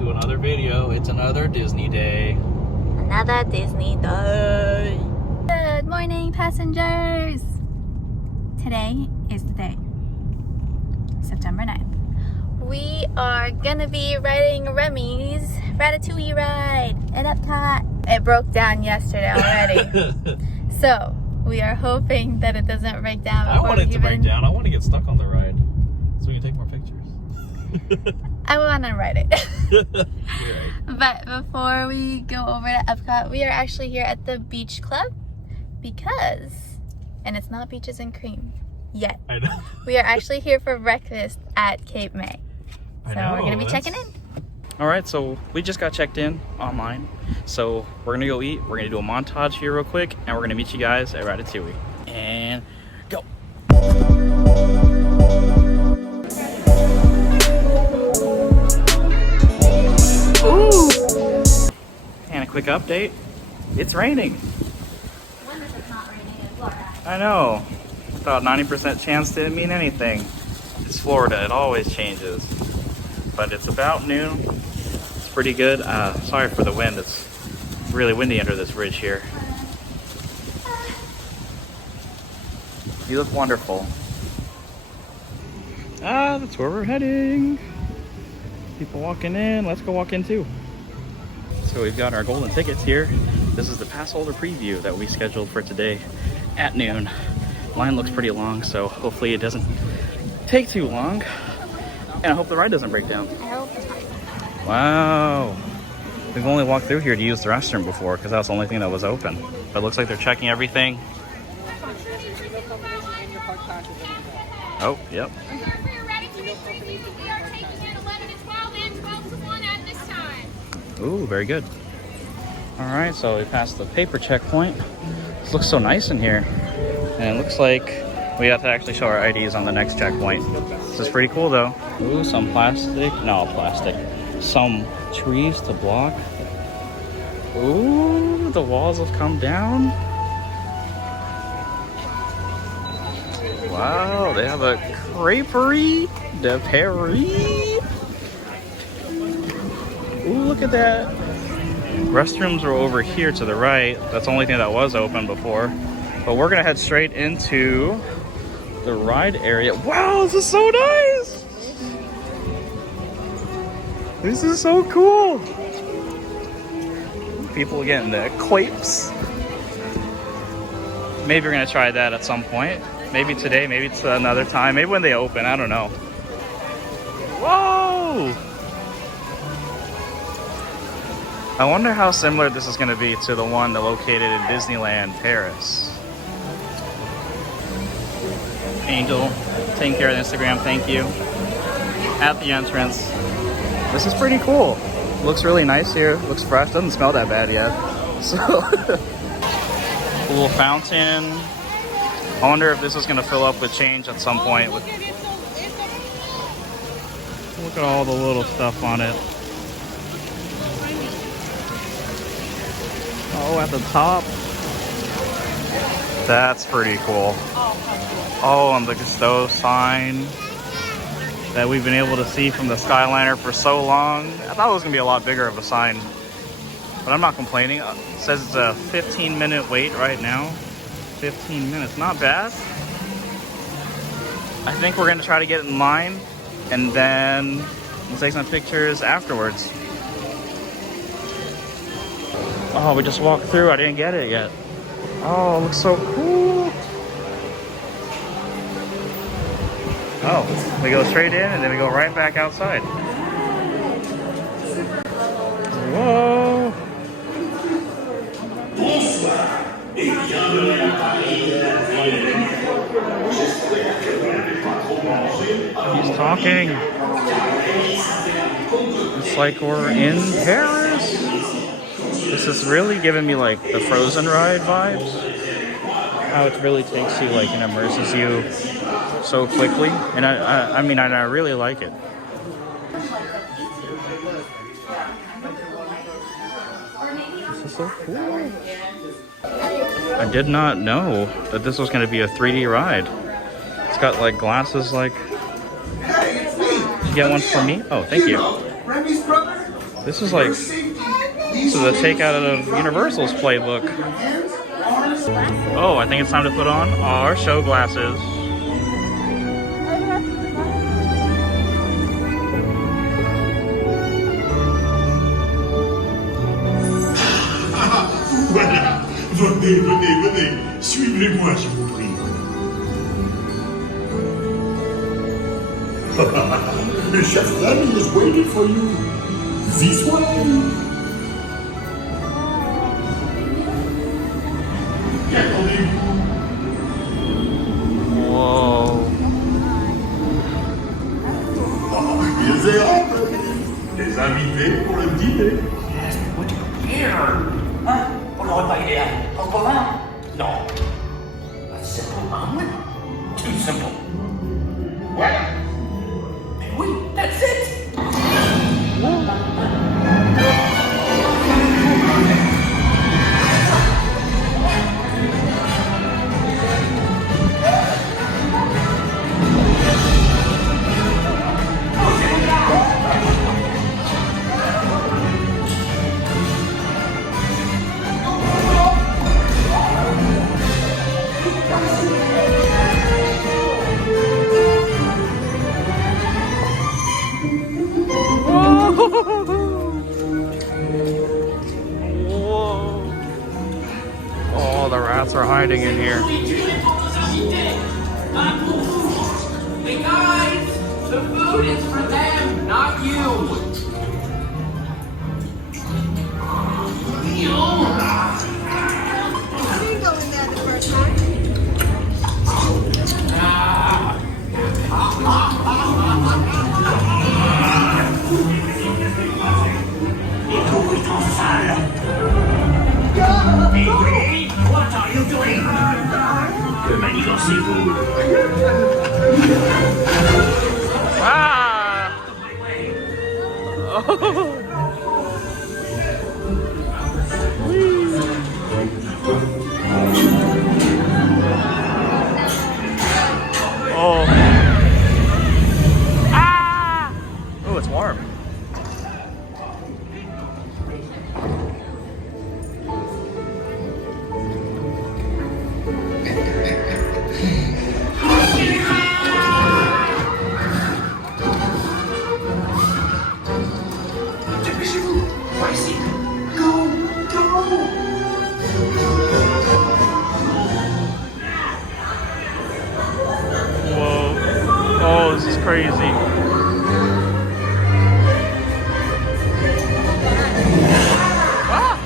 to another video. It's another Disney day. Another Disney day. Good morning, passengers. Today is the day, September 9th. We are gonna be riding Remy's Ratatouille ride at Epcot. It broke down yesterday already. So we are hoping that it doesn't break down. I want it to break down. I want to get stuck on the ride so we can take more pictures. I want to ride it. Right. But before we go over to Epcot, we are actually here at the Beach Club because, and it's not Beaches and Cream yet. I know. We are actually here for breakfast at Cape May. So we're going to be checking in. All right, so we just got checked in online. So we're gonna go eat. We're gonna do a montage here real quick, and we're gonna meet you guys at Ratatouille. And go. Ooh! And a quick update. It's raining. When is it not raining in Florida? I know. I thought 90% chance didn't mean anything. It's Florida, it always changes. But it's about noon. It's pretty good. Sorry for the wind. It's really windy under this bridge here. You look wonderful. That's where we're heading. People walking in. Let's go walk in too. So we've got our golden tickets here. This is the Passholder Preview that we scheduled for today at noon. Line looks pretty long, so hopefully it doesn't take too long. And I hope the ride doesn't break down. I hope it's fine. Wow. We've only walked through here to use the restroom before because that's the only thing that was open. But it looks like they're checking everything. Oh, yep. Ooh, very good. All right, so we passed the paper checkpoint. This looks so nice in here. And it looks like we have to actually show our IDs on the next checkpoint. This is pretty cool though. Ooh, some plastic. No, plastic. Some trees to block. Ooh, the walls have come down. Wow, they have a creperie de Paris. Ooh, look at that. Restrooms are over here to the right. That's the only thing that was open before. But we're gonna head straight into the ride area. Wow, this is so nice! This is so cool! People getting the quapes. Maybe we're gonna try that at some point. Maybe today, maybe it's another time. Maybe when they open, I don't know. Whoa! I wonder how similar this is gonna be to the one located in Disneyland Paris. Angel, taking care of the Instagram, thank you. At the entrance. This is pretty cool. Looks really nice here. Looks fresh. Doesn't smell that bad yet. So, cool fountain. I wonder if this is gonna fill up with change at some point. Look at all the little stuff on it. Oh, at the top. That's pretty cool. Oh, and the Gusteau sign that we've been able to see from the Skyliner for so long. I thought it was gonna be a lot bigger of a sign, but I'm not complaining. It says it's a 15-minute wait right now. 15 minutes, not bad. I think we're gonna try to get in line and then we'll take some pictures afterwards. Oh, we just walked through. I didn't get it yet. Oh, it looks so cool. Oh, we go straight in and then we go right back outside. Whoa. He's talking. It's like we're in Paris. This is really giving me like the Frozen ride vibes. How it really takes you like and immerses you so quickly. And I mean, I really like it. This is so cool. I did not know that this was going to be a 3D ride. It's got like glasses like... Did you get one for me? Oh, thank you. Remy's brother? This is this is a takeout of Universal's playbook. Oh, I think it's time to put on our show glasses. Voilà, venez, venez, venez, suivez-moi, je vous prie. Le chef Remy is waiting for you. This way. Qu'attendez-vous? Whoa. Oh, misérable. Les invités pour le dîner. Yes, would you here? Hein? Pour le repas idéal, en commun? Non. A simple omelet? Too simple. What? Mais oui, that's it! Whoa. Oh, the rats are hiding in here. Hey guys, the food is for them, not you. What are you doing? Que manigancez-vous? Ah! Oh. Oh. Ah! Oh, it's warm. Dépêchez-vous, par ici. Go, go. Whoa. Oh, this is crazy. Ah!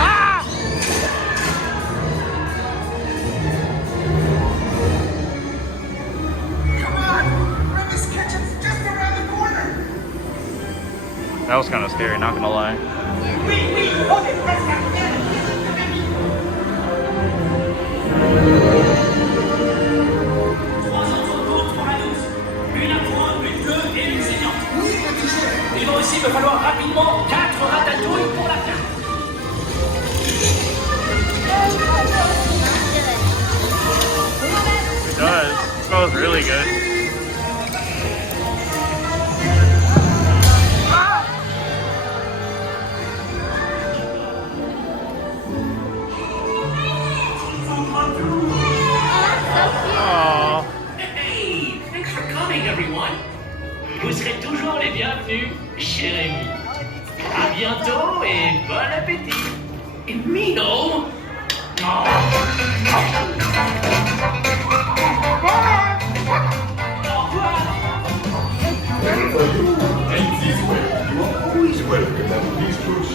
Ah! Come on, Remy's kitchen's just around the corner. That was kind of scary, not gonna lie. Il va aussi me falloir rapidement 4 ratatouilles pour la carte. It does. It smells really good. Aww. Hey, thanks for coming, everyone. Vous serez toujours les bienvenus chez Rémi. À bientôt et bon appétit. Et Mino. Au revoir. And this way, you are always welcome at Bistro's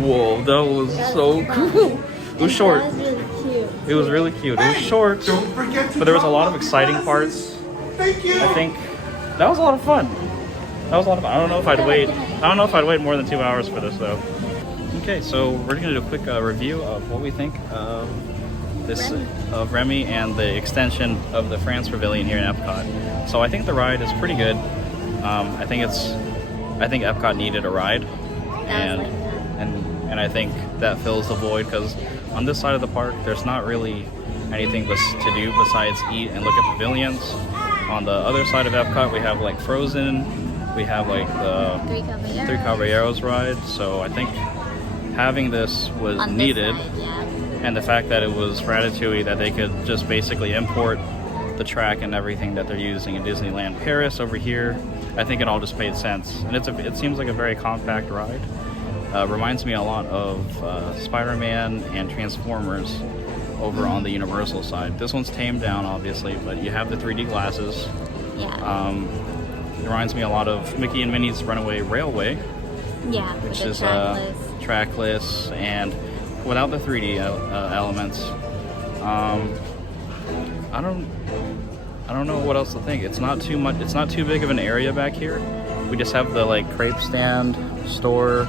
Whoa, that was so cool. It was short. It was really cute. It was short, Don't forget to but there was a drop lot of off exciting glasses. parts. Thank you. I think that was a lot of fun. That was a lot of fun. I don't know if I'd wait. I don't know if I'd wait more than 2 hours for this though. Okay, so we're gonna do a quick review of what we think of this of Remy and the extension of the France Pavilion here in Epcot. So I think the ride is pretty good. I think Epcot needed a ride, and I think that fills the void, because on this side of the park, there's not really anything to do besides eat and look at pavilions. On the other side of Epcot, we have like Frozen, we have like the Three Caballeros ride. So I think having this was needed, and the fact that it was Ratatouille, that they could just basically import the track and everything that they're using in Disneyland Paris over here, I think it all just made sense. And it seems like a very compact ride. Reminds me a lot of Spider-Man and Transformers over on the Universal side. This one's tamed down, obviously, but you have the 3D glasses. Yeah. It reminds me a lot of Mickey and Minnie's Runaway Railway. Yeah, which is trackless and without the 3D elements. I don't know what else to think. It's not too much. It's not too big of an area back here. We just have the like crepe stand, store,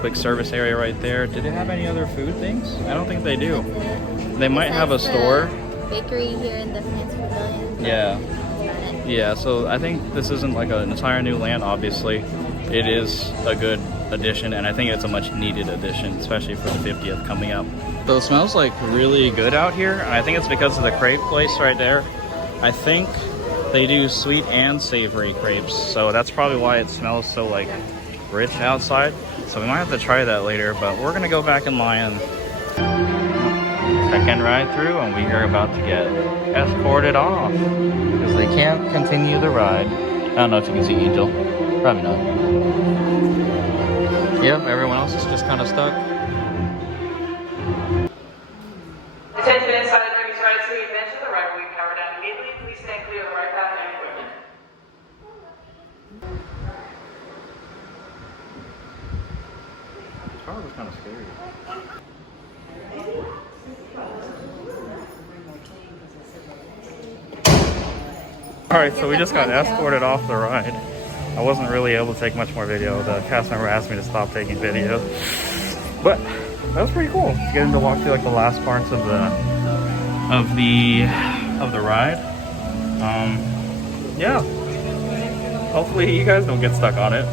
quick service area right there. Did it have any other food things? I don't think they do. They might have a store. Bakery here in the Finance Pavilion. Yeah. Yeah, so I think this isn't like an entire new land, obviously. It is a good addition, and I think it's a much needed addition, especially for the 50th coming up. So it smells like really good out here, and I think it's because of the crepe place right there. I think they do sweet and savory crepes, so that's probably why it smells so like rich outside. So we might have to try that later, but we're gonna go back in line. Second ride through, and we are about to get escorted off because they can't continue the ride. I don't know if you can see Angel. Probably not. Yep, everyone else is just kind of stuck. Attention inside the Derby's right to adventure. The right will be powered down immediately. Please stand clear of the right path and equipment. The car was kind of scary. Alright, so we just got escorted off the ride. I wasn't really able to take much more video. The cast member asked me to stop taking video. But that was pretty cool. Getting to walk through like the last parts of the ride. Yeah. Hopefully you guys don't get stuck on it.